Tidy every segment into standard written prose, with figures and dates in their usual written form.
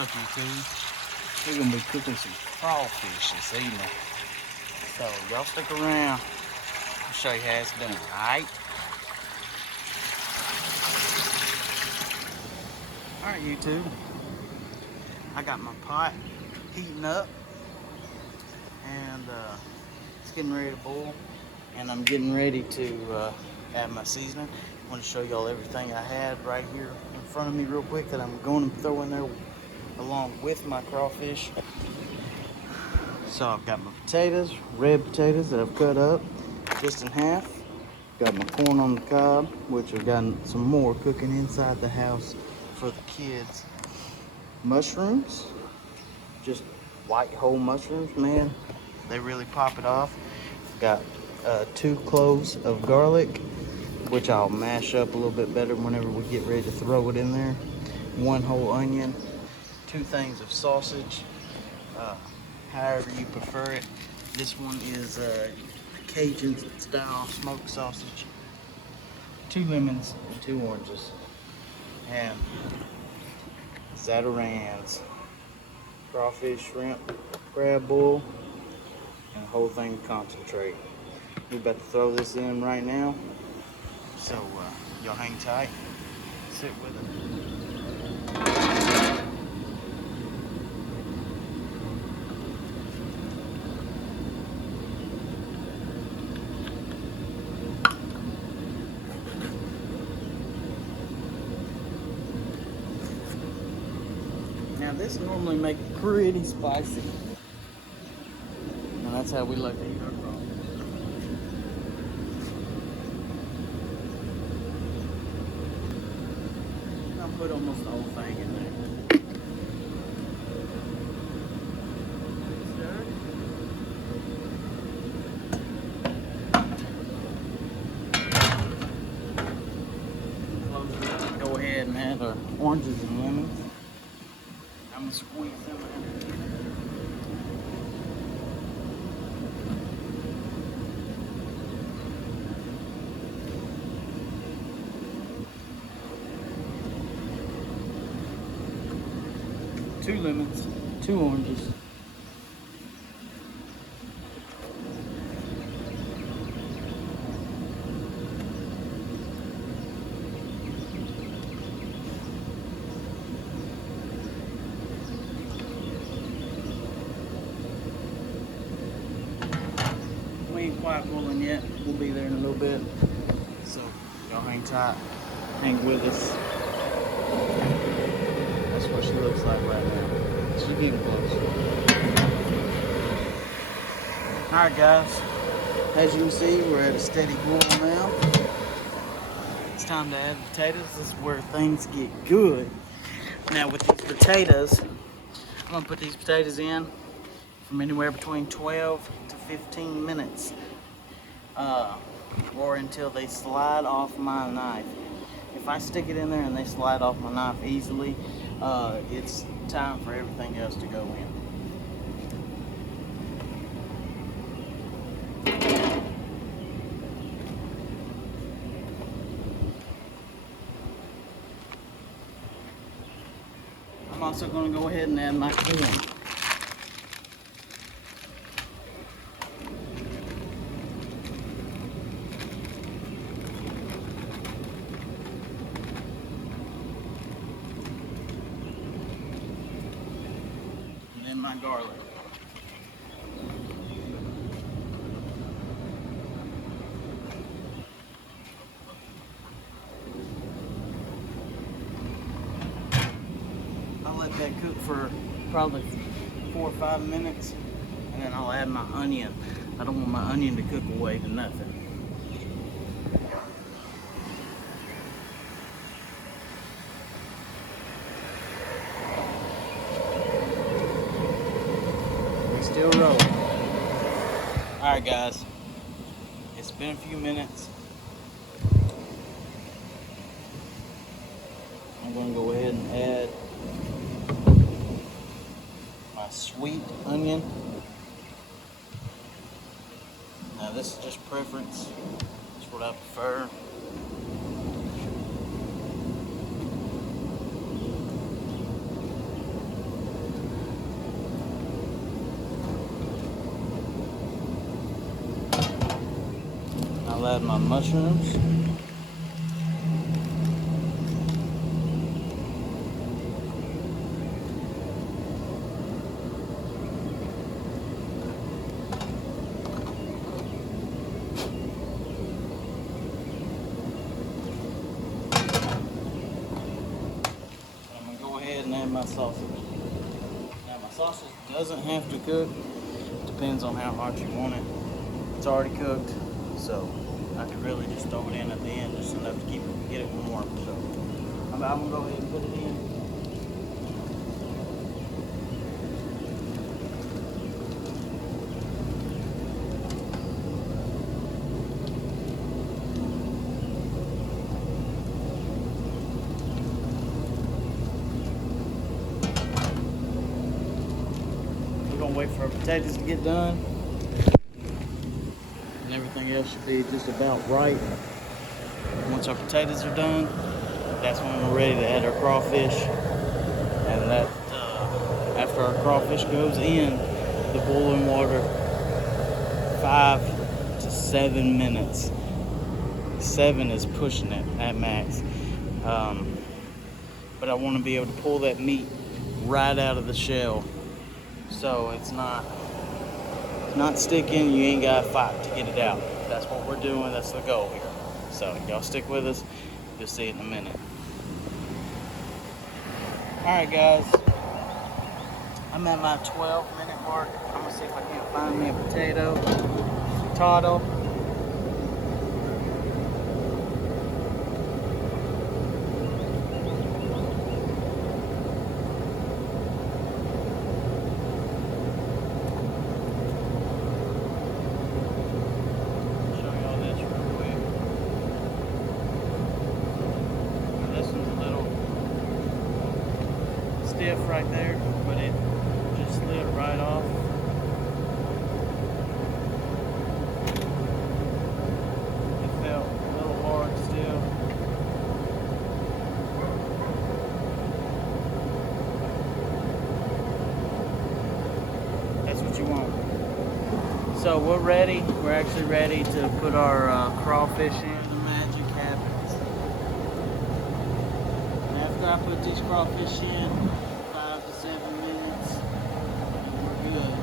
up, YouTube? We're gonna be cooking some crawfish this evening. So y'all stick around. I'll show you how it's done, alright? Alright, YouTube. I got my pot heating up and it's getting ready to boil. And I'm getting ready to add my seasoning. I want to show y'all everything I had right here in front of me real quick that I'm going to throw in there along with my crawfish. So I've got my potatoes, red potatoes that I've cut up just in half. Got my corn on the cob, which I've gotten some more cooking inside the house for the kids. Mushrooms, just white whole mushrooms, man, they really pop it off. Got 2 cloves of garlic, which I'll mash up a little bit better whenever we get ready to throw it in there. 1 whole onion, 2 things of sausage, however you prefer it. This one is Cajun style smoked sausage. 2 lemons and 2 oranges, and Zatarans, crawfish, shrimp, crab boil, and the whole thing concentrate. We're about to throw this in right now, so y'all hang tight, sit with it. Now this normally makes pretty spicy, and that's how we like to eat our crawfish. I'll put almost the whole thing in there. Go ahead and add our oranges and lemons. I'm gonna squeeze them in. Two lemons, 2 oranges. We ain't quite boiling yet. We'll be there in a little bit. So y'all hang tight, hang with us. That's what she looks like right now. She's getting close. Alright guys, as you can see, we're at a steady boil now. It's time to add the potatoes. This is where things get good. Now with these potatoes, I'm gonna put these potatoes in from anywhere between 12 to 15 minutes, or until they slide off my knife. If I stick it in there and they slide off my knife easily, it's time for everything else to go in. I'm also going to go ahead and add my corn. My garlic. I'll let that cook for probably 4 or 5 minutes, and then I'll add my onion. I don't want my onion to cook away to nothing. Still rolling. Alright guys, it's been a few minutes. I'm going to go ahead and add my sweet onion. Now this is just preference. That's what I prefer. add my mushrooms. And add my sausage. Now my sausage doesn't have to cook. Depends on how hot you want it. It's already cooked, so I could really just throw it in at the end, just enough to get it warm. So I'm gonna go ahead and put it in. Wait for our potatoes to get done, and everything else should be just about right. Once our potatoes are done, that's when we're ready to add our crawfish, and that after our crawfish goes in the boiling water, 5 to 7 minutes. 7 is pushing it at max, but I want to be able to pull that meat right out of the shell. So it's not sticking. You ain't got to fight to get it out. That's what we're doing. That's the goal here. So y'all stick with us. You'll see it in a minute. Alright guys, I'm at my 12-minute mark. I'm going to see if I can't find me a potato. Potato. Stiff right there, but it just slid right off. It felt a little hard still. That's what you want. So we're ready. We're actually ready to put our crawfish in. The magic happens. And after I put these crawfish in, 5 to 7 minutes, we're good.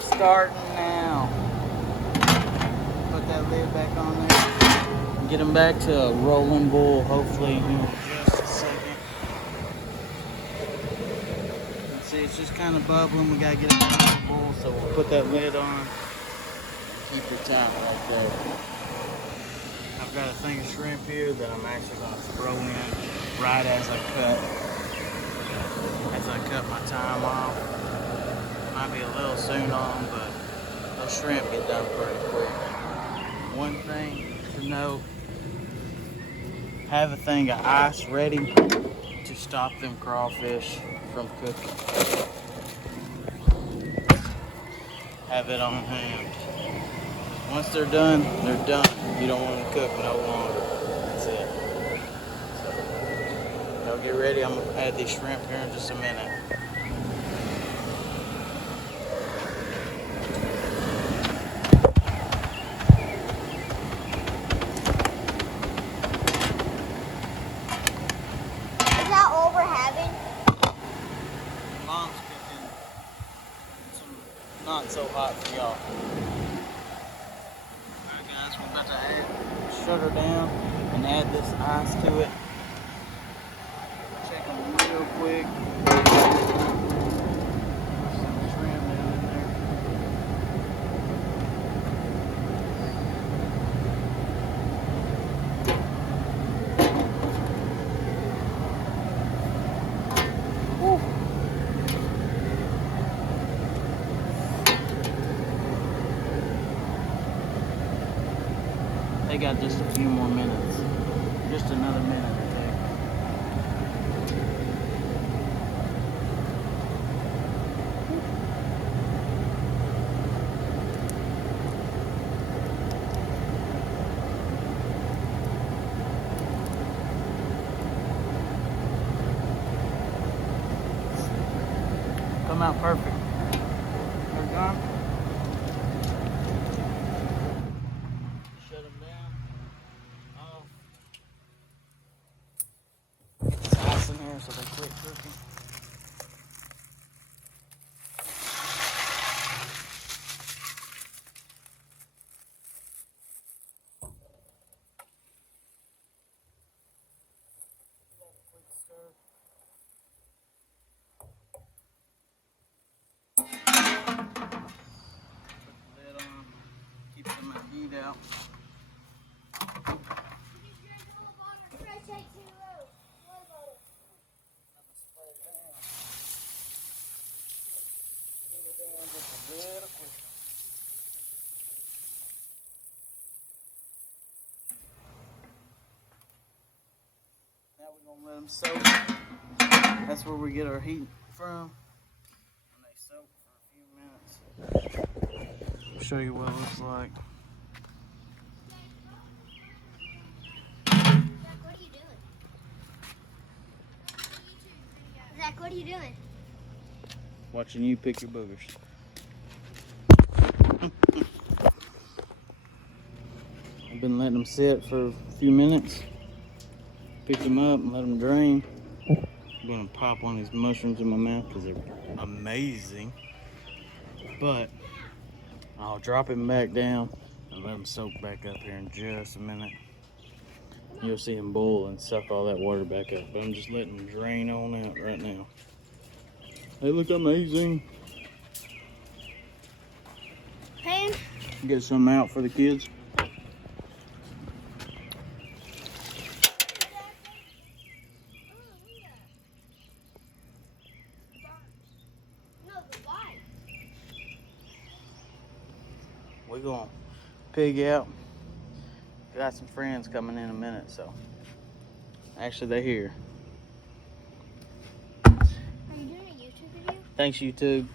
Starting now. Put that lid back on there. Get them back to a rolling boil, hopefully in just a second. See, it's just kind of bubbling. We gotta get it back to the boil, so we'll put that lid on. Keep it tight right there. I've got a thing of shrimp here that I'm actually gonna throw in right as I cut my time off. Might be a little soon on, but those shrimp get done pretty quick. One thing to note, have a thing of ice ready to stop them crawfish from cooking. Have it on hand. Once they're done, they're done. You don't want them to cook no longer. That's it. So, y'all get ready. I'm gonna add these shrimp here in just a minute. Mom's cooking some not so hot for y'all. Alright guys, we're about to shut her down and add this ice to it. Check them real quick. There's some shrimp down in there. Woo. They got just a few more minutes. Just another minute or two. come out perfect. They're done. Shut them down. Off. It's ice in here so they quit cooking. Lid on, keep some of the heat out. Now we're gonna let them soak. That's where we get our heat from. And they soak for a few minutes. I'll show you what it looks like. What are you doing? Zach, what are you doing? Watching you pick your boogers. I've been letting them sit for a few minutes. Pick them up and let them drain. I'm gonna pop one of these mushrooms in my mouth because they're amazing. But I'll drop him back down and let them soak back up here in just a minute. You'll see them boil and suck all that water back up. But I'm just letting them drain on out right now. They look amazing. Pan? Get some out for the kids. No, the white. We're gonna pig out. Got some friends coming in a minute, so actually they're here. Are you doing a YouTube video? Thanks, YouTube.